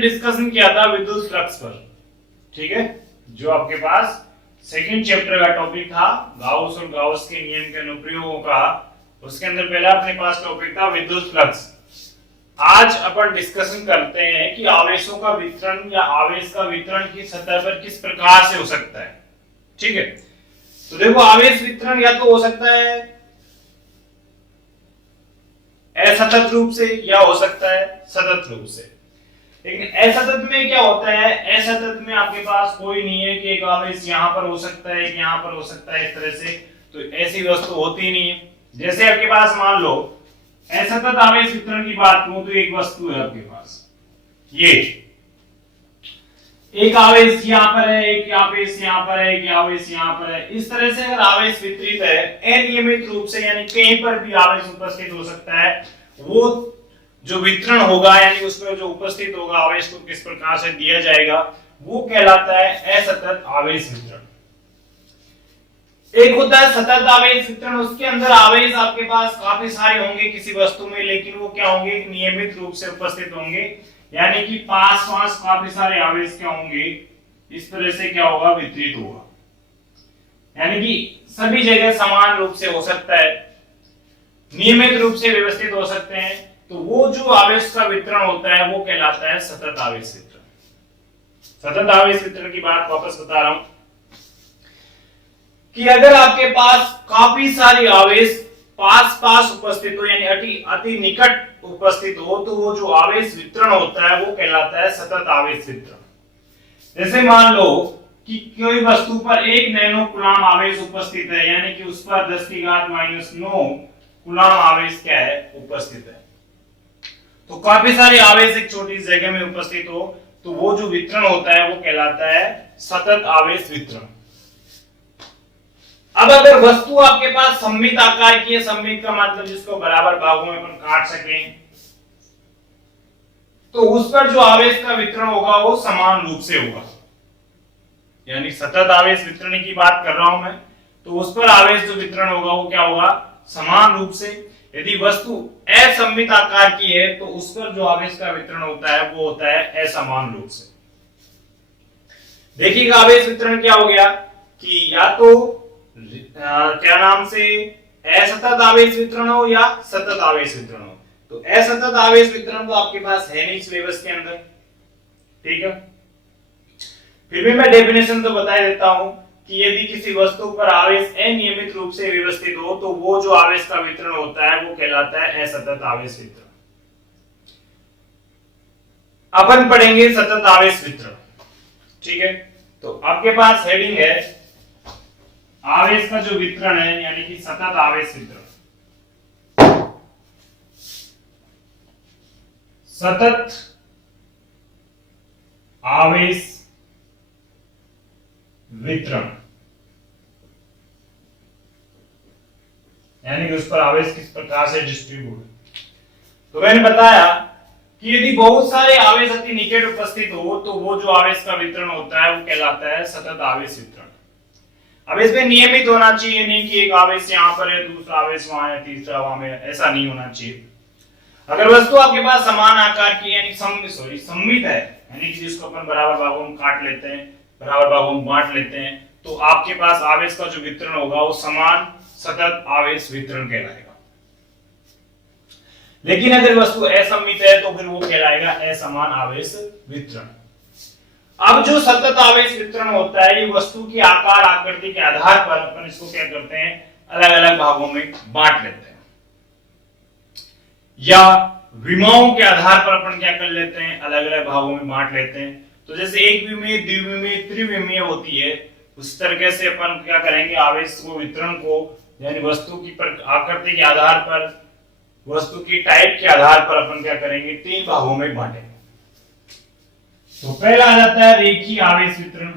Discussion किया था विद्युत फ्लक्स पर, ठीक है, जो आपके पास सेकंड चैप्टर का टॉपिक था गाउस और गाउस के नियम के अनुप्रयोगों का। उसके अंदर पहला अपने पास टॉपिक था विद्युत फ्लक्स। आज अपन डिस्कशन करते हैं कि आवेशों का वितरण या आवेश का वितरण की सतह पर किस प्रकार से हो सकता है। ठीक है, तो देखो आवेश वितरण या तो हो सकता है असतत रूप से या हो सकता है सतत रूप से। लेकिन असतत में क्या होता है, असतत में आपके पास कोई नहीं है कि एक आवेश यहां पर हो सकता है, यहां पर हो सकता है, इस तरह से तो ऐसी वस्तु होती नहीं है। जैसे आपके पास मान लो असतत आवेश वितरण की बात करूं तो एक वस्तु है आपके पास, ये एक आवेश यहां पर है, एक आवेश यहां पर है, एक आवेश यहां पर है। इस तरह से अगर आवेश वितरित है अनियमित रूप से, यानी कहीं पर भी आवेश उपस्थित हो सकता है, वो जो वितरण होगा यानी उसमें जो उपस्थित होगा आवेश को किस प्रकार से दिया जाएगा, वो कहलाता है असतत आवेश वितरण। एक होता है सतत आवेश वितरण, उसके अंदर आवेश आपके पास काफी सारे होंगे किसी वस्तु में, लेकिन वो क्या होंगे, नियमित रूप से उपस्थित होंगे, यानी कि पास पास काफी सारे आवेश क्या होंगे, इस तरह से क्या होगा, वितरित होगा, यानी कि सभी जगह समान रूप से हो सकता है, नियमित रूप से व्यवस्थित हो सकते हैं। तो वो जो आवेश का वितरण होता है वो कहलाता है सतत आवेश वितरण। सतत आवेश वितरण की बात वापस बता रहा हूं कि अगर आपके पास काफी सारी आवेश पास पास उपस्थित हो, यानी अति निकट उपस्थित हो, तो वो जो आवेश वितरण होता है वो कहलाता है सतत आवेश वितरण। जैसे मान लो कि कोई वस्तु पर 1 नैनो कूलम आवेश उपस्थित है, यानी कि उस पर 10⁻⁹ कूलम आवेश क्या है, उपस्थित है। तो काफी सारे आवेश एक छोटी जगह में उपस्थित हो, तो वो जो वितरण होता है वो कहलाता है सतत आवेश वितरण। अब अगर वस्तु आपके पास सममित आकार की है, सममित का मतलब जिसको बराबर भागों में अपन काट सकें, तो उस पर जो आवेश का वितरण होगा वो समान रूप से होगा, यानी सतत आवेश वितरण की बात कर रहा हूं मैं, तो उस पर आवेश जो वितरण होगा वो क्या होगा, समान रूप से। यदि वस्तु असममित आकार की है तो उस पर जो आवेश का वितरण होता है वो होता है असमान रूप से। देखिएगा आवेश वितरण क्या हो गया कि या तो क्या नाम से असतत आवेश वितरण हो या सतत आवेश वितरण हो। तो असतत आवेश वितरण तो आपके पास है नहीं सिलेबस के अंदर, ठीक है, फिर भी मैं डेफिनेशन तो बता देता हूं कि यदि किसी वस्तु पर आवेश अनियमित रूप से व्यवस्थित हो तो वो जो आवेश का वितरण होता है वो कहलाता है असतत आवेश वितरण। अपन पढ़ेंगे सतत आवेश वितरण, ठीक है। तो आपके पास हेडिंग है आवेश का जो वितरण है, यानी कि सतत आवेश वितरण। सतत आवेश वितरण यानी कि उस पर आवेश किस प्रकार से डिस्ट्रीब्यूट है। तो मैंने बताया कि यदि बहुत सारे आवेश अति निकट उपस्थित हो तो वो जो आवेश का वितरण होता है वो कहलाता है सतत आवेश वितरण। अब इसमें नियमित होना चाहिए, नहीं कि एक आवेश यहां पर है, दूसरा आवेश वहां है, तीसरा वहां में, ऐसा नहीं होना चाहिए। अगर वस्तु आपके पास समान आकार की यानी सममित है, यानी कि जिसको अपन बराबर भागों में काट लेते हैं, बराबर भागों में बांट लेते हैं, तो आपके पास आवेश का जो वितरण होगा वो समान सतत आवेश वितरण कहलाएगा। लेकिन अगर वस्तु असममित है तो फिर वो कहलाएगा असमान आवेश वितरण। अब जो सतत आवेश वितरण होता है ये वस्तु की आकार आकृति के आधार पर अपन इसको क्या करते हैं, अलग अलग भागों में बांट लेते हैं, या विमाओं के आधार पर अपन क्या कर लेते हैं, अलग अलग भागों में बांट लेते हैं। तो जैसे एक विमीय, द्विविमीय, त्रिविमीय होती है, उस तरीके से अपन क्या करेंगे, आवेश को वितरण को यानी वस्तु की आकृति के आधार पर, वस्तु की टाइप के आधार पर अपन क्या करेंगे, 3 भागों में बांटेंगे। तो पहला आ जाता है रेखीय आवेश वितरण,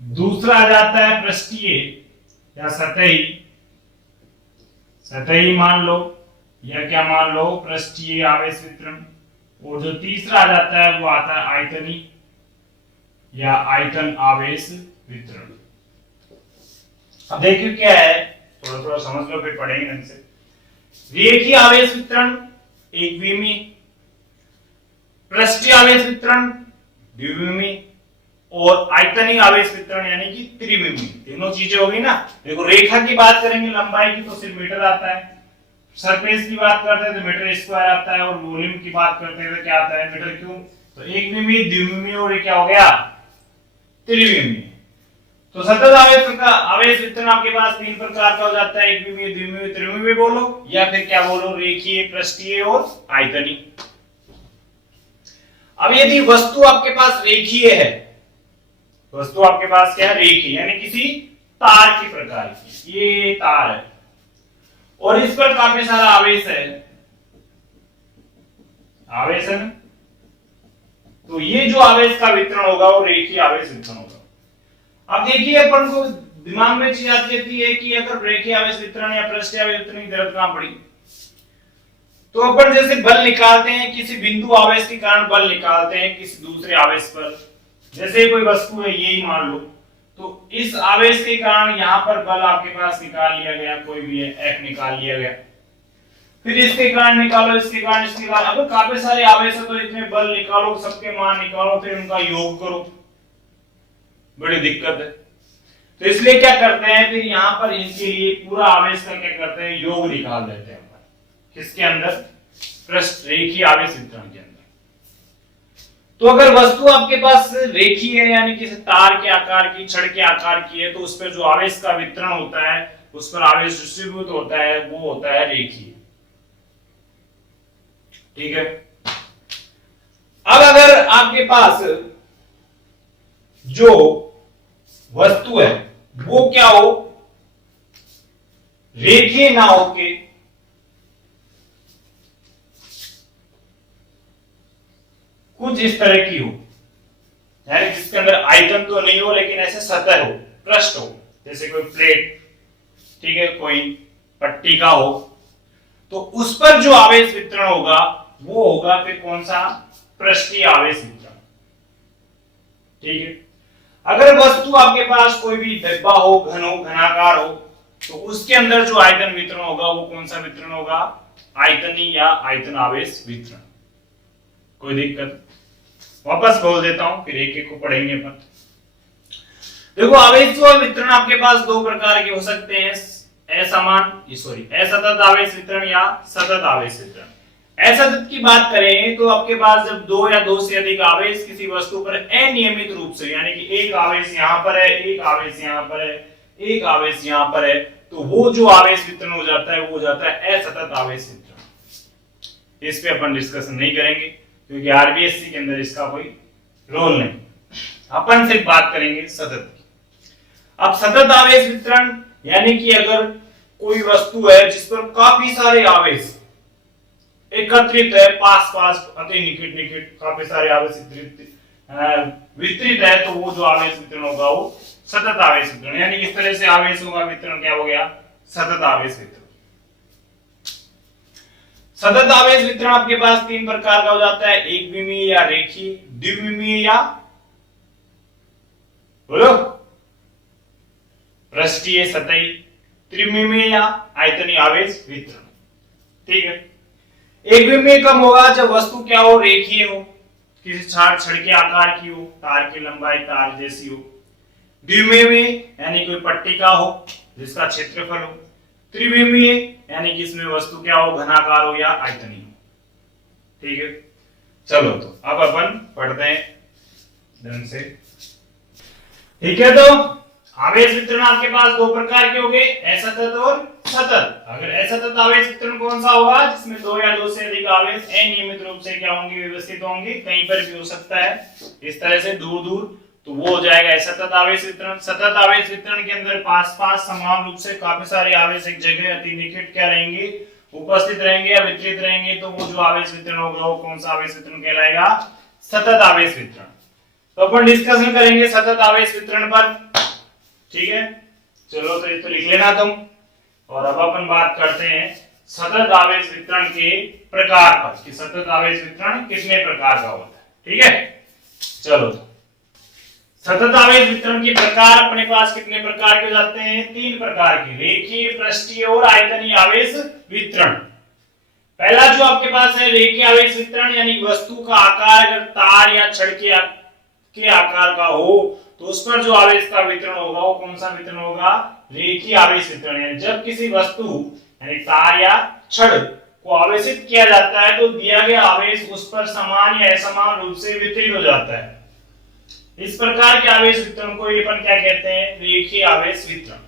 दूसरा आ जाता है पृष्ठीय या सतही, सतही मान लो या क्या मान लो, पृष्ठीय आवेश वितरण। और जो तीसरा आ जाता है वो आता है आयतनी या आयतन आवेश वितरण। अब देखिए क्या है, थोड़ा थोड़ा समझ लो फिर पढ़ेंगे ढंग से। रेखीय आवेश वितरण एक विमीय, पृष्ठीय आवेश वितरण द्विविमीय और आयतनीय आवेश वितरण यानी कि त्रिविमीय। तीनों चीजें होगी ना। देखो रेखा की बात करेंगे लंबाई की तो सिर्फ मीटर आता है, सरफेस की बात करते हैं तो मीटर स्क्वायर आता है, और वॉल्यूम की बात करते हैं तो क्या आता है, मीटर क्यूब। तो एक विमीय, द्विविमीय और ये क्या हो गया, त्रिविमीय। तो सतत आवेश वितरण आपके पास तीन प्रकार का हो जाता है, एक विमीय, द्विविमीय, त्रिविमीय बोलो, या फिर क्या बोलो, रेखीय, पृष्ठीय और आयतनीय। अब यदि वस्तु आपके पास रेखीय है, वस्तु आपके पास क्या है, रेखीय यानी किसी तार की प्रकार की, ये तार है और इस पर काफी सारा आवेश है, आवेश है ना, तो ये जो आवेश का वितरण होगा वो रेखीय आवेश वितरण होगा। अब देखिए अपन को दिमाग में चीज आती है कि अगर रेखीय आवेश वितरण या पृष्ठीय आवेश वितरण की जरूरत कहां पड़ी, तो अपन जैसे बल निकालते हैं, किसी बिंदु आवेश के कारण बल निकालते हैं किसी दूसरे आवेश पर, जैसे कोई वस्तु है यही मान लो, तो इस आवेश के कारण यहां पर बल आपके पास निकाल लिया गया, कोई भी है F निकाल लिया गया, फिर इसके कारण निकालो, इसके कारण, इसके कारण, अगर काफी सारे आवेश है तो इतने बल निकालो, सबके मान निकालो, फिर उनका योग करो, बड़ी दिक्कत है। तो इसलिए क्या करते हैं, फिर यहां पर इनके लिए पूरा आवेश का क्या करते हैं, योग निकाल देते हैं किसके अंदर, पृष्ठ रेखीय आवेश वितरण के अंदर। तो अगर वस्तु आपके पास रेखीय है यानी किसी तार के आकार की, छड़ के आकार की है, तो उस पर जो आवेश का वितरण होता है, उस पर आवेश डिस्ट्रीब्यूट होता है, वो होता है रेखीय। ठीक है। अब अगर आपके पास जो वस्तु है वो क्या हो, रेखीय ना होके कुछ इस तरह की हो, यानी जिसके अंदर आयतन तो नहीं हो लेकिन ऐसे सतह हो, पृष्ठ हो, जैसे कोई प्लेट, ठीक है, कोई पट्टी का हो, तो उस पर जो आवेश वितरण होगा वो होगा फिर कौन सा, पृष्ठीय आवेश वितरण। ठीक है। अगर वस्तु आपके पास कोई भी डिब्बा हो, घन हो, घनाकार हो, तो उसके अंदर जो आयतन वितरण होगा वो कौन सा वितरण होगा, आयतनीय या आयतन आवेश वितरण। कोई दिक्कत, वापस बोल देता हूं, फिर एक एक को पढ़ेंगे अपन। देखो आवेश और वितरण आपके पास दो प्रकार के हो सकते हैं, असतत आवेश वितरण या सतत आवेश वितरण। असतत की बात करें तो आपके पास जब दो या दो से अधिक आवेश किसी वस्तु पर अनियमित रूप से, यानी कि एक आवेश यहां पर है, एक आवेश यहां पर है, एक आवेश यहां पर है, तो वो जो आवेश वितरण हो जाता है वो हो जाता है असतत आवेश वितरण। इस पे अपन डिस्कशन नहीं करेंगे क्योंकि आरबीएससी के अंदर इसका कोई रोल नहीं, अपन सिर्फ बात करेंगे सतत की। अब सतत आवेश वितरण यानी कि अगर कोई वस्तु है जिस पर काफी सारे आवेश एकत्रित है, पास पास, अति निकट निकट काफी सारे आवेश वितरित है, तो वो जो आवेश वितरण होगा वो सतत आवेश वितरण, यानी इस तरह से आवेश होगा, वितरण क्या हो गया, सतत आवेश वितरण। सतत आवेश वितरण आपके पास तीन प्रकार का हो जाता है, एक विमीय या रेखीय, द्विविमीय या बोलो पृष्ठीय सतही, त्रिविमीय या आयतनीय आवेश वितरण। ठीक है। एक विमीय कब होगा, जब वस्तु क्या हो, रेखीय हो, किसी छड़ के आकार की हो, तार की लंबाई तार जैसी हो। द्विविमीय यानी कोई पट्टिका हो जिसका क्षेत्रफल हो। त्रिविमीय यानी कि इसमें वस्तु क्या हो, घनाकार हो या आयतनीय हो। ठीक है। चलो तो अब अपन पढ़ते हैं ढंग से। ठीक है, तो आवेश वितरण आपके पास दो प्रकार के होंगे, असतत और सतत। अगर असतत आवेश वितरण कौन सा होगा, जिसमें दो या दो से अधिक आवेश अनियमित रूप से क्या होंगे, व्यवस्थित होंगे, कहीं पर भी हो सकता है इस तरह से दूर दूर, तो वो हो जाएगा असतत आवेश वितरण। सतत आवेश वितरण के अंदर पास पास समान रूप से काफी सारे आवेश एक जगह अति निकट क्या रहेंगे, उपस्थित रहेंगे या वितरित रहेंगे, तो वो जो आवेश वितरण होगा वो कौन सा आवेश वितरण कहलाएगा, सतत आवेश वितरण। तो अपन डिस्कशन करेंगे सतत आवेश वितरण पर। ठीक है, चलो तो ये तो लिख लेना तुम। और अब अपन बात करते हैं सतत आवेश वितरण के प्रकार पर, कि सतत आवेश वितरण कितने प्रकार का होता है। ठीक है, चलो तो सतत आवेश वितरण के प्रकार अपने पास कितने प्रकार के हो जाते हैं, तीन प्रकार के, रेखीय, पृष्ठीय और आयतनीय आवेश वितरण। पहला जो आपके पास है रेखीय आवेश वितरण, यानी वस्तु का आकार अगर तार या छड़ के आकार का हो तो उस पर जो आवेश का वितरण होगा वो कौन सा वितरण होगा? रेखीय आवेश वितरण। यानी जब किसी वस्तु यानी तार या छड़ को आवेशित किया जाता है तो दिया गया आवेश उस पर समान या असमान रूप से वितरित हो जाता है। इस प्रकार के आवेश वितरण को अपन क्या कहते हैं? रेखीय आवेश वितरण।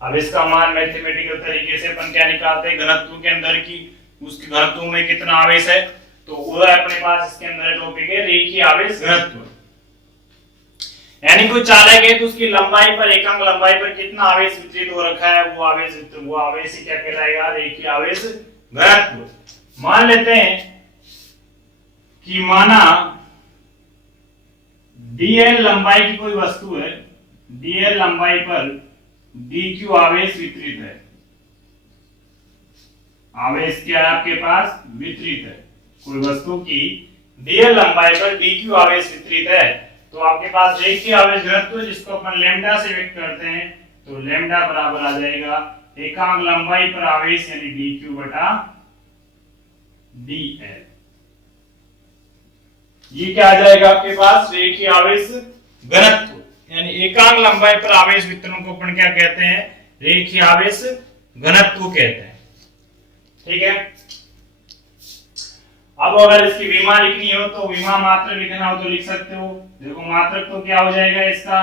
अब इसका मान मैथमेटिकल तरीके से अपन क्या निकालते हैं? घनत्व के अंदर की उसके घनत्व में कितना आवेश है, तो वो अपने पास इसके अंदर टॉपिक है रेखीय आवेश घनत्व। यानी कोई चालक है तो उसकी लंबाई पर, एकांक लंबाई पर कितना आवेश वितरित हो रखा है, वो आवेश ही क्या कहलाएगा? रेखीय आवेश घनत्व। मान लेते हैं कि माना dl लंबाई की कोई वस्तु है, dl लंबाई पर dq आवेश वितरित है। आवेश क्या है आपके पास? वितरित है। कोई वस्तु की dl लंबाई पर dq आवेश वितरित है तो आपके पास रेखीय आवेश घनत्व जिसको अपन लैम्डा से व्यक्त करते हैं, तो लैम्डा बराबर आ जाएगा एकांक लंबाई पर आवेश यानी dq बटा dl। ये क्या आ जाएगा आपके पास? रेखीय आवेश घनत्व। यानी एकांक लंबाई पर आवेश वितरण को अपन क्या कहते हैं? रेखीय आवेश घनत्व कहते हैं। ठीक है। अब अगर इसकी विमा लिखनी हो तो विमा मात्रक लिखना हो तो लिख सकते हो। देखो मात्रक तो क्या हो जाएगा इसका?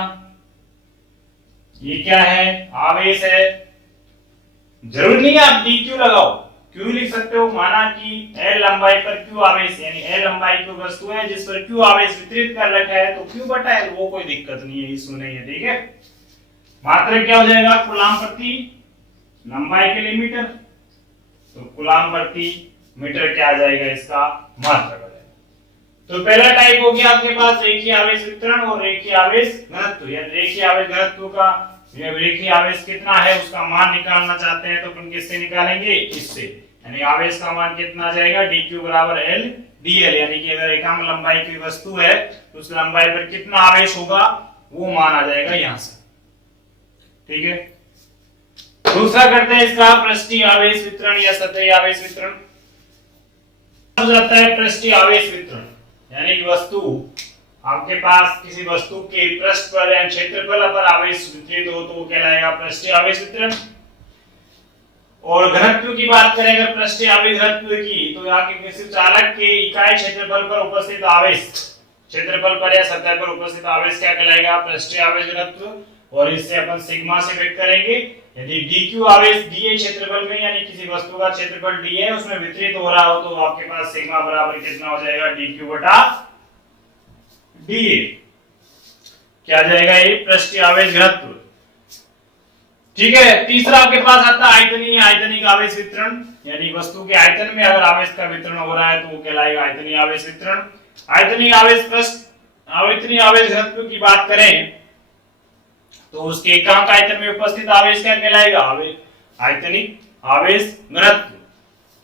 ये क्या है? आवेश है। जरूर नहीं है आप dq लगाओ, q लिख सकते हो। माना कि l लंबाई पर q आवेश, यानी l लंबाई की वस्तु है जिस पर q आवेश वितरित कर रखा है तो q बटा l, वो कोई दिक्कत नहीं है, इशू नहीं है। ठीक है। मात्रक क्या हो जाएगा? कूलाम प्रति लंबाई के लिए मीटर, तो कूलाम प्रति मीटर क्या आ जाएगा? इसका मात्रक आ जाएगा। तो पहला टाइप हो गया आपके पास रेखीय आवेश वितरण और रेखीय आवेश घनत्व। यानी रेखीय आवेश घनत्व का रेखीय आवेश कितना है उसका मान निकालना चाहते हैं तो अपन किससे निकालेंगे? इससे। यानी आवेश का मान कितना आ जाएगा? dq बराबर l dl। यानी कि अगर एकांक लंबाई की वस्तु है तो उस लंबाई पर कितना आवेश होगा वो मान आ जाएगा यहां से। ठीक है। दूसरा करते हैं इसका पृष्ठीय आवेश वितरण या सतही आवेश वितरण। हो जाता है पृष्ठीय आवेश वितरण, यानी कि वस्तु आपके पास किसी वस्तु के पृष्ठ पर या क्षेत्रफल पर आवेश वितरित हो तो वो कहलाएगा पृष्ठीय आवेश वितरण। और घनत्व की बात करें अगर पृष्ठीय आवेश घनत्व की, तो यहाँ के किसी चालक के इकाई क्षेत्रफल पर उपस्थित आवेश, क्षेत्रफल पर या सतह पर उपस्थित आवेश क्या कहलाएगा? पृष्ठीय आवेश घनत्व। और इससे अपन सिग्मा से व्यक्त करेंगे। यदि dq आवेश dA क्षेत्रफल में, यानी किसी वस्तु का क्षेत्रफल d है उसमें वितरित हो रहा हो तो आपके पास सिग्मा बराबर कितना हो जाएगा? dq बटा dA। क्या आ जाएगा? ये पृष्ठीय आवेश घनत्व। ठीक है। तीसरा आपके पास आता है आयतनीय आयतनिक आवेश वितरण, यानी वस्तु के आयतन में अगर आवेश का वितरण हो रहा है तो वो कहलाएगा आयतनीय आवेश वितरण। आयतनीय आवेश आयतनीय आवेश घनत्व की बात करें तो उसके एकांक आयतन में उपस्थित आवेश क्या कहलाएगा? आयतनिक आवेश घनत्व।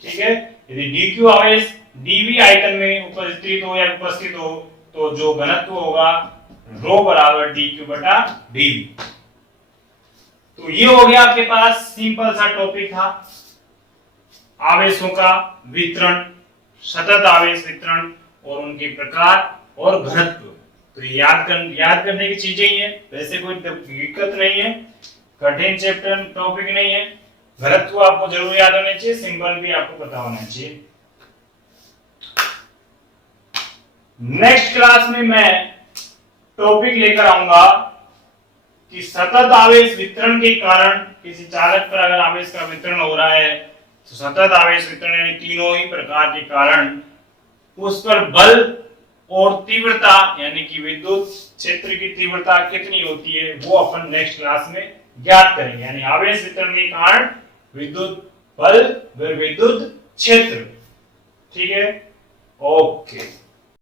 ठीक है। यदि dq आवेश dv आयतन में उपस्थित हो या उपस्थित हो तो जो घनत्व होगा रो बराबर dq बटा dv। तो ये हो गया आपके पास सिंपल सा टॉपिक था आवेशों का वितरण, सतत आवेश वितरण और उनके प्रकार और घनत्व। तो याद करने की चीजें ही है, वैसे कोई दिक्कत नहीं है, कठिन चैप्टर टॉपिक नहीं है। घनत्व आपको जरूर याद होना चाहिए, सिंबल भी आपको पता होना चाहिए। नेक्स्ट क्लास में मैं टॉपिक लेकर आऊंगा कि सतत आवेश वितरण के कारण किसी चालक पर अगर आवेश का वितरण हो रहा है तो सतत आवेश वितरण यानी तीनों ही प्रकार के कारण उस पर बल और तीव्रता यानी कि विद्युत क्षेत्र की तीव्रता कितनी होती है वो अपन नेक्स्ट क्लास में ज्ञात करेंगे। यानी आवेश वितरण के कारण विद्युत बल व विद्युत क्षेत्र। ठीक है। ओके।